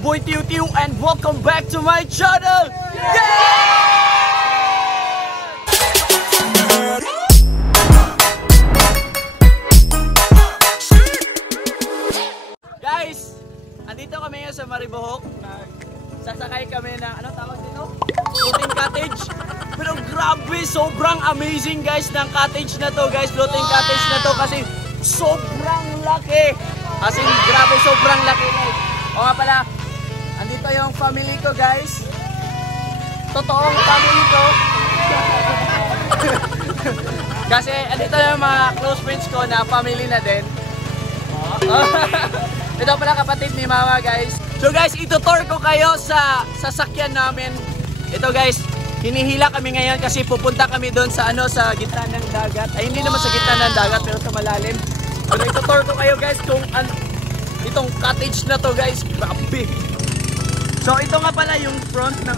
boy Tiu Tiu and welcome back to my channel! Guys, andito kami ngayon sa Maribohok. Sasakay kami ng, anong tawag dito? Floating cottage. Pero grabe, sobrang amazing guys ng cottage na to guys. Floating cottage na to kasi sobrang laki. As in, grabe, sobrang laki guys. O nga pala, andito yung family ko guys. Totoong family ko. Kasi andito yung mga close friends ko na family na din. Ito pala kapatid ni mama guys. So guys, itutour ko kayo sa sasakyan namin. Ito guys, hinihila kami ngayon kasi pupunta kami doon sa sa gitna ng dagat. Ay hindi naman sa gitna ng dagat pero sa malalim. Pero itutour ko kayo guys kung itong cottage na to guys. Grabe. So ito nga pala yung front ng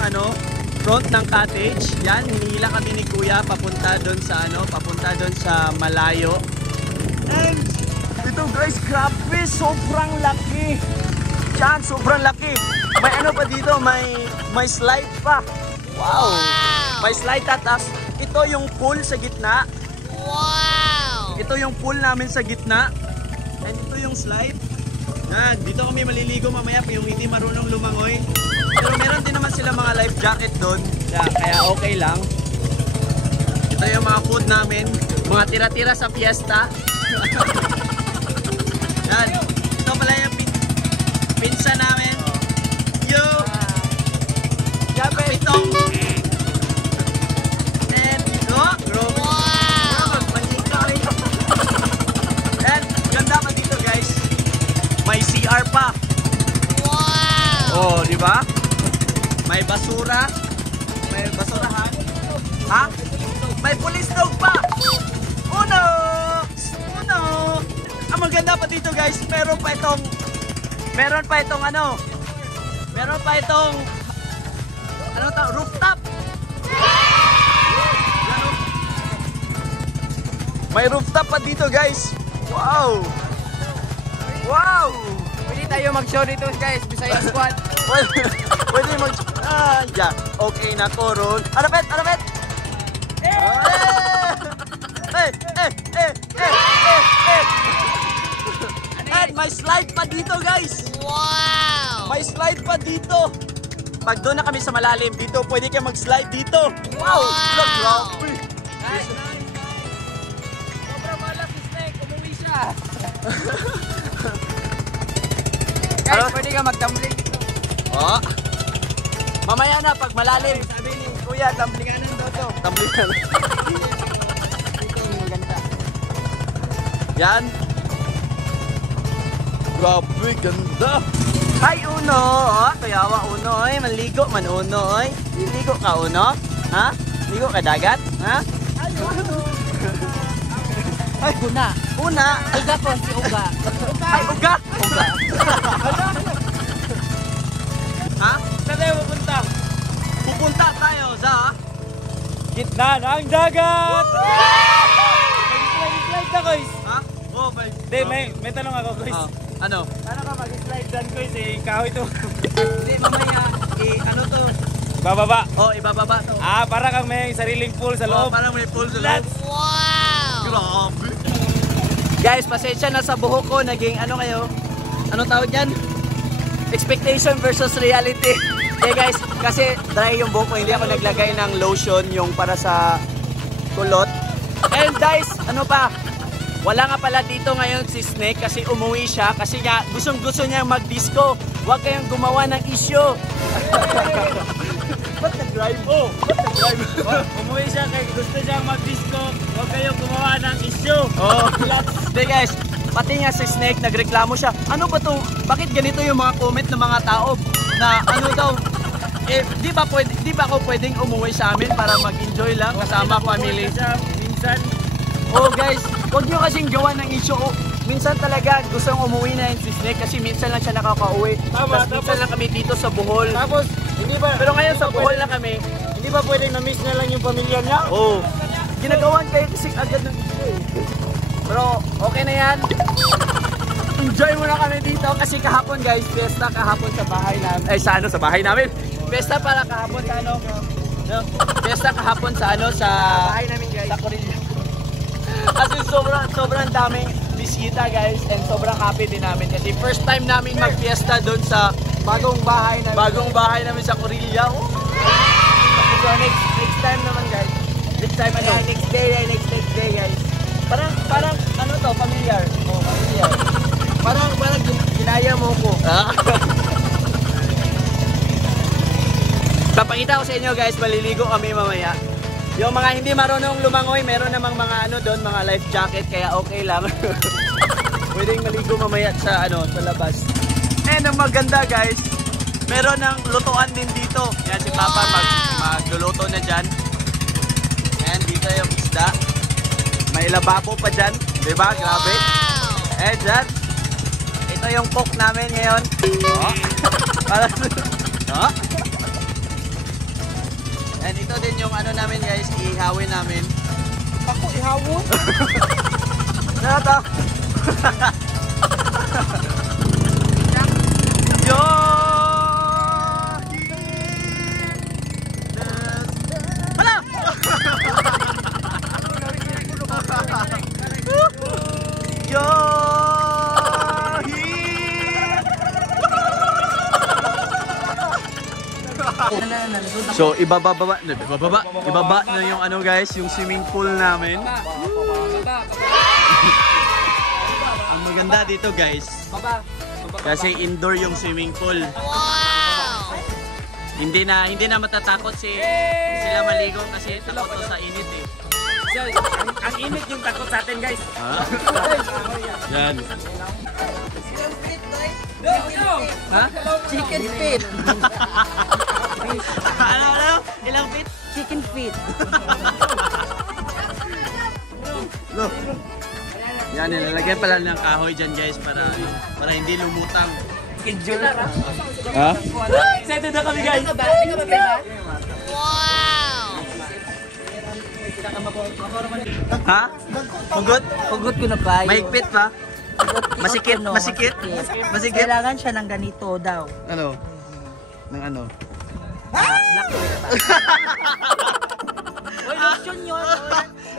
front ng cottage. Yan, hinihila kami ni Kuya papunta doon sa papunta doon sa malayo. And ito guys, grabe, sobrang laki. Yan, sobrang laki. May pa dito, may slide pa. Wow. May slide tatas. Ito yung pool sa gitna. Wow. Ito yung pool namin sa gitna. And ito yung slide. Yan, dito kami maliligo mamaya pa yung hindi marunong lumangoy. Pero meron din naman sila mga life jacket doon. Kaya okay lang. Ito yung mga food namin. Mga tira-tira sa fiesta. Yan. Ito pala yung pinsa namin. Yo! Kapitong! And no? Wow! And ganda pa dito guys. May CR pa. Wow! Oh, di ba? May basura. May basurahan. Ha? May police dog pa. Uno! Uno! Ang maganda pa dito guys, meron pa itong rooftop. May rooftop pa dito guys. Wow. Wow. Pwede tayo mag-show dito guys, Bisaya Squad. Pwede yeah. Okay na ko ron. Ano pet? And may slide pa dito guys. Wow! May slide pa dito. Pag doon na kami sa malalim, dito pwede kayo mag-slide dito. Wow! Look, grabe. Sobrang malak si Snake, umuwi siya. Guys, pwede ka mag-tumbling dito. Oh. Mamaya na pag malalim. Sabi ni Kuya, tumblinganan daw to. Tumblinganan. Dito yung ganda. Yan. Grabe, ganda. Hi, Uno. Kayawa, Uno. Manligo man, Uno. Ligo ka, Uno. Ha? Ligo ka dagat? Ha? Ay, Uno. Ay, Una. Uga po, si Uga. Ay, Uga. Ha? Saan tayo pupunta? Pupunta tayo sa Gitna ng dagat! Slide na, guys. Ha? Oh, bye. Hindi, may tanong ako, guys. Ano? Paano ka mag-slide dyan, guys? Kahoy to. Hindi, mamaya. Ano to? Bababa. Oh, ibababa to. Para kang may sariling pool sa loob. Parang may pool sa loob. Wow! Grabe. Guys, pasensya na sa buhok ko. Naging kayo? Anong tawag yan? Expectation versus reality. Okay guys, kasi dry yung buhok ko. Hindi ako naglagay ng lotion yung para sa kulot. And guys, wala nga pala dito ngayon si Snake kasi umuwi siya. Kasi nga, gustong-gusto niya mag-disco. Huwag kayong gumawa ng issue. Ba't nag-drive? Ba't nag-drive? Umuwi siya kay gusto siyang mag-disco. Huwag kayong gumawa ng issue. Hindi guys, pati nga si Snake nagreklamo siya. Ano ba to? Bakit ganito yung mga comment ng mga tao? Na daw, di ba ako pwedeng umuwi sa amin para mag-enjoy lang kasama family? Minsan. Oh guys, huwag nyo kasing gawa ng issue. Minsan talaga gustong umuwi na si Snake kasi minsan lang siya nakaka-uwi. Minsan lang kami dito sa Bohol. Tapos, hindi ba? Pero ngayon sa Bohol na kami. Hindi ba pwedeng na-miss na lang yung pamilya niya? Oo. Ginagawan kayo kasi agad ng issue. Pero okay na yan. Enjoy muna kami dito kasi kahapon guys, fiesta kahapon sa bahay namin. Ay sa ano, sa bahay namin. Fiesta pala kahapon sa ano. No? Fiesta kahapon sa ano, sa bahay namin guys. Sa Corillo. Kasi sobrang daming bisita guys and sobrang happy din namin kasi first time namin mag-fiesta doon sa bagong bahay namin sa Corillo. So next time naman guys. Next time ano? Next day guys. Parang ano to, familiar. Oh, familiar. Parang ginaya mo ko. Papakita ko sa inyo guys, maliligo kami mamaya. Yung mga hindi marunong lumangoy, meron namang mga ano doon, mga life jacket, kaya okay lang. Pwedeng maligo mamaya sa ano, sa labas. And ang maganda guys, meron ng lutuan din dito. Yan si Papa magluluto na dyan. And dito yung isda. May lababo pa dyan, di ba? Grabe. Eh dyan, ito yung cook namin ngayon. And ito din yung ano namin guys, ihawin namin. Ako ihawin? Nata. Yo! Hala! Yo! So ibaba na yung ano guys, yung swimming pool namin. Ang maganda dito guys, kasi indoor yung swimming pool. Hindi na matatakot sila maligo kasi takot to sa init eh. Ang init yung takot sa atin guys. Yan. Ha? Chicken feet. Ano? Ilang feet? Chicken feet. Look. Yan, nilalagyan pala ng kahoy dyan guys para hindi lumutang. Schedule. Ha? Excited na kami guys. Ha? Hugot? Hugot ko na pa. Mahigpit pa? Masikip? Masikip? Masikip? Kailangan siya ng ganito daw. Ano? Ng ano? Black Oy, lotion yun.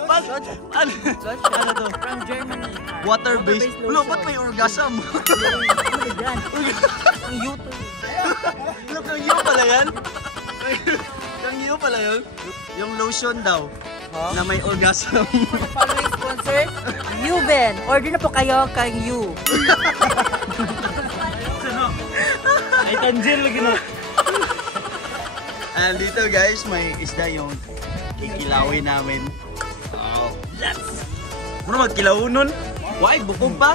Ano? Ano to? From Germany. Water-based. Look, ba't may orgasm? Ang YouTube. Look, ang iyo pala yan? Ang iyo pala yun? Yung lotion daw. Na may orgasm. Following sponsor, Yuben. Order na po kayo kay You. Ay, tanjil lagi na. And dito guys, may isda yung kikilawin namin. Oh, yes! Ano magkilaw nun? Why? Bukog pa?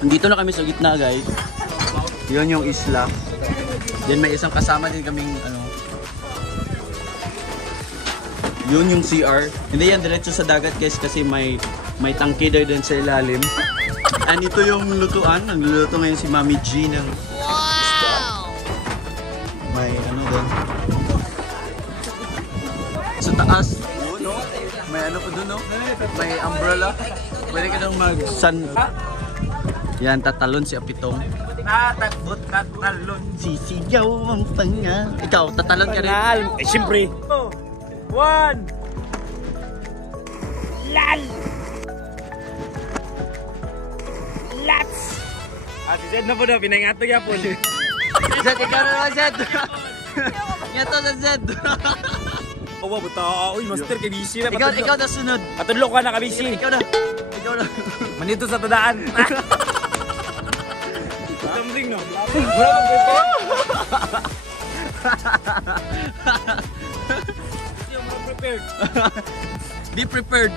Andito na kami sa gitna guys. Yun yung isla. Then may isang kasama din kaming ano. Yun yung CR. Hindi yan diretso sa dagat guys kasi may tangke daw din sa ilalim. And ito yung lutuan. Nagluluto ngayon si Mami G ng isda. May ano doon. Sa taas. No? May ano pa doon no? May umbrella. Pwede ka nang mag-sun. Yan, tatalon si Apitong. Tatalon. Sisigaw ang panga. Ikaw, tatalon ka rin. Eh, siyempre. 1. Lal! Lats! Si Zed na po daw, pinangato niya po. Zed, ikaw na naman, Zed. Yato sa Zed. Owa, buta. Uy, master, kay busy na. Ikaw na sunod. Patudlo ka na, kabisi. Ikaw na. Manito sa tadaan. Something, no? Prepared. Be prepared.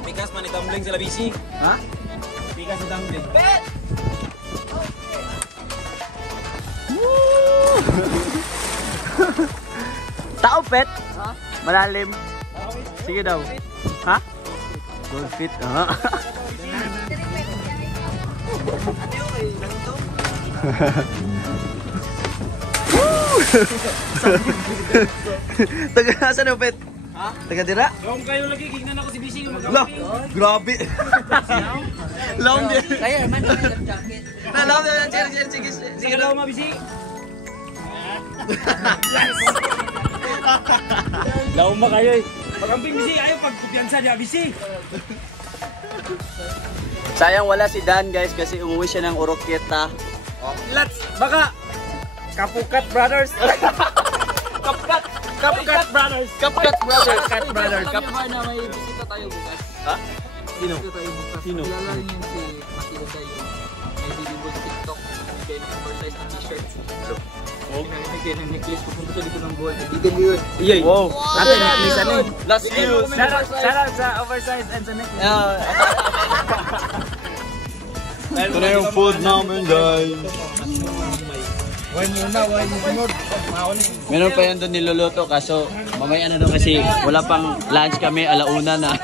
Pikas man itambling sila busy. Ha? Pikas itambling. Tao pet? Malalim. Sige daw. Ha? Gold fit. Taga saan ang pet? Taga dira? Laom kayo lagi, gignan ako si Bisi. Lah, grabe. Laom din. Kaya man may life jacket. Laom din. Sige. Sige daw mga Bisi. Laom ba kayo eh? Pag-amping Bisi, ayaw pagkupiyansa niya Bisi. Sayang wala si Dan guys kasi umuwi siya ng Oroqueta. Baka Kapukat Brothers. Kapkat Brothers. Kapkat brother. Kapkat Brothers. Alam niyo ba na may bisita tayo bukas? Ha? Sino? Bisita tayo bukas. Sino? Kilala niyo si Matilda tayo. May bibigol sa TikTok. Kaya na-oversize na t-shirts. Kaya ng necklace. Pupunta sa likod ng ball. Ibigan yun. Iyay. Wow. Ate, necklace ano eh. Last views. Shout out sa oversized and sa necklace. Ito na yung food namin guys. Meron pa yan doon niluluto kaso mamaya na doon kasi wala pang lunch kami, alauna na.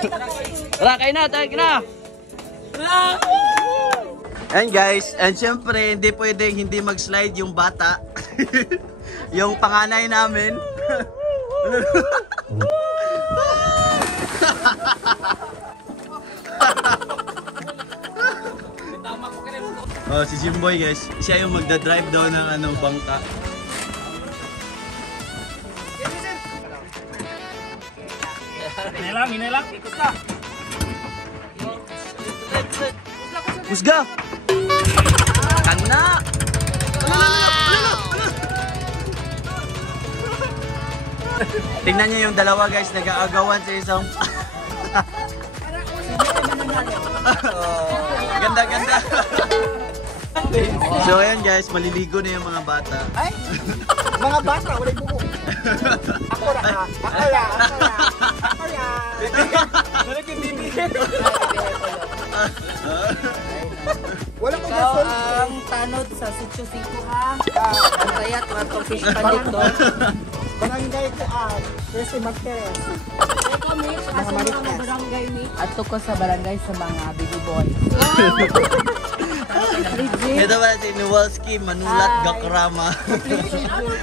Tara, kain na, tayo na! And guys, and syempre hindi pwedeng hindi mag-slide yung bata. Yung panganay namin. Oh, si Jimboy guys, siya yung magda-drive daw ng bangka. Hinay lang, ikot ka. Musga! Kana! Tingnan niyo yung dalawa guys, nag-aagawan sa isang... Ganda! So ayan guys, maliligo na yung mga bata. Ay! Mga bata, wala buko. Ako na ha. Ako ya. Wala ko So, gasol. ang tanod sa Sitio 5 ha. Ang sayat, mga itong fish pandit doon. Barangay ko Presi Martires. Mga Marites. Ato ko sa barangay sa mga baby boy. Ito ba si Nowalski, Manulat, Gakrama.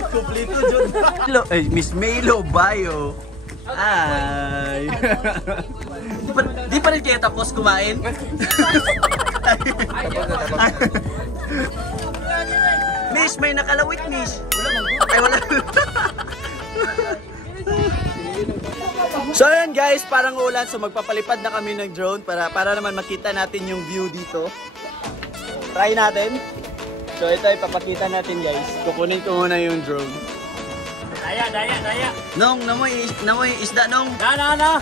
Kumplito dyan. Miss Melo Bayo. Ay. Di pa rin kayo tapos kumain? Miss, may nakalawit, Miss. Ay, wala. So ayan guys, parang ulan. So magpapalipad na kami ng drone para naman makita natin yung view dito. Try natin. So ito ipapakita natin guys. Kukunin ko muna yung drone. Daya. Nong, namoy isda nong. Na.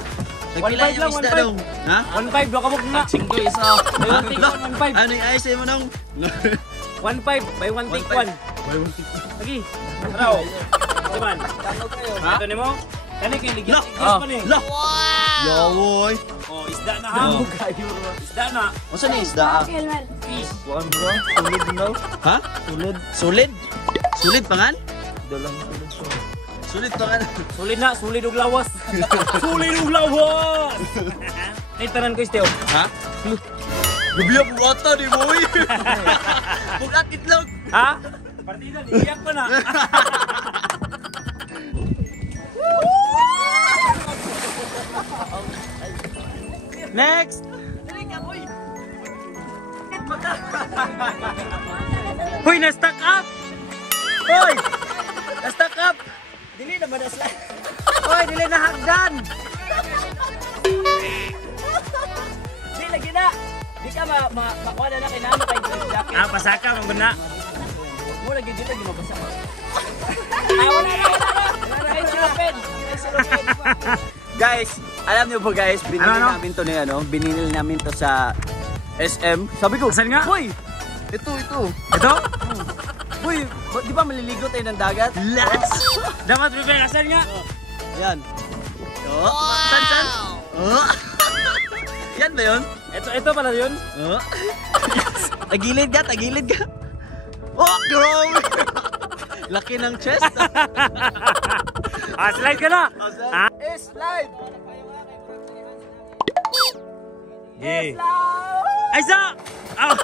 Nagpila 1.5 yung lang, isda 1.5. nong. Ha? 1.5, do ka mo na. Singko isa. May one take one, 1.5. Ano yung ayos mo nong? 1.5, by one take one. Lagi. Taraw. Siman. Ha? Ito ni mo. Kani kay ligyan. Ah, Pa ni. lah. Yawoy. Oh, isda na ha. Isda na. Masa ni isda ah? Fish. Kuan bro, sulid no? Ha? Sulid? Sulid pangan? Sulid pangan. Sulid og lawas. Sulid og lawas. Nay tanan ko isteo. Ha? Gabiya bugata ni boy. Bugat itlog. Ha? Partida diyak ko na. Next. Hoy, na-stack up. Hoy! Na-stack up! Dili na madasla. Hoy, dili na hagdan! Di lagi na. Di ka makuha na kinama kay jacket. Ah, pasaka mo guna. Mo lagi dito gimabasa mo. Wala na. Ay, silupin. Guys, alam niyo ba guys, binili Ano? namin to na binili namin to sa SM. Sabi ko, Asan nga? Hoy! Ito. Ito? Hoy, di ba maliligo tayo ng dagat? Let's! Dapat prepare asan nga? Yan. Oh, san? Oh. Yan ba yun? Ito pala 'yun. Oh. Tagilid ka. Oh, grabe! Laki ng chest. Ah, slide ka na. Ah, Slide! Ay sa! Oh.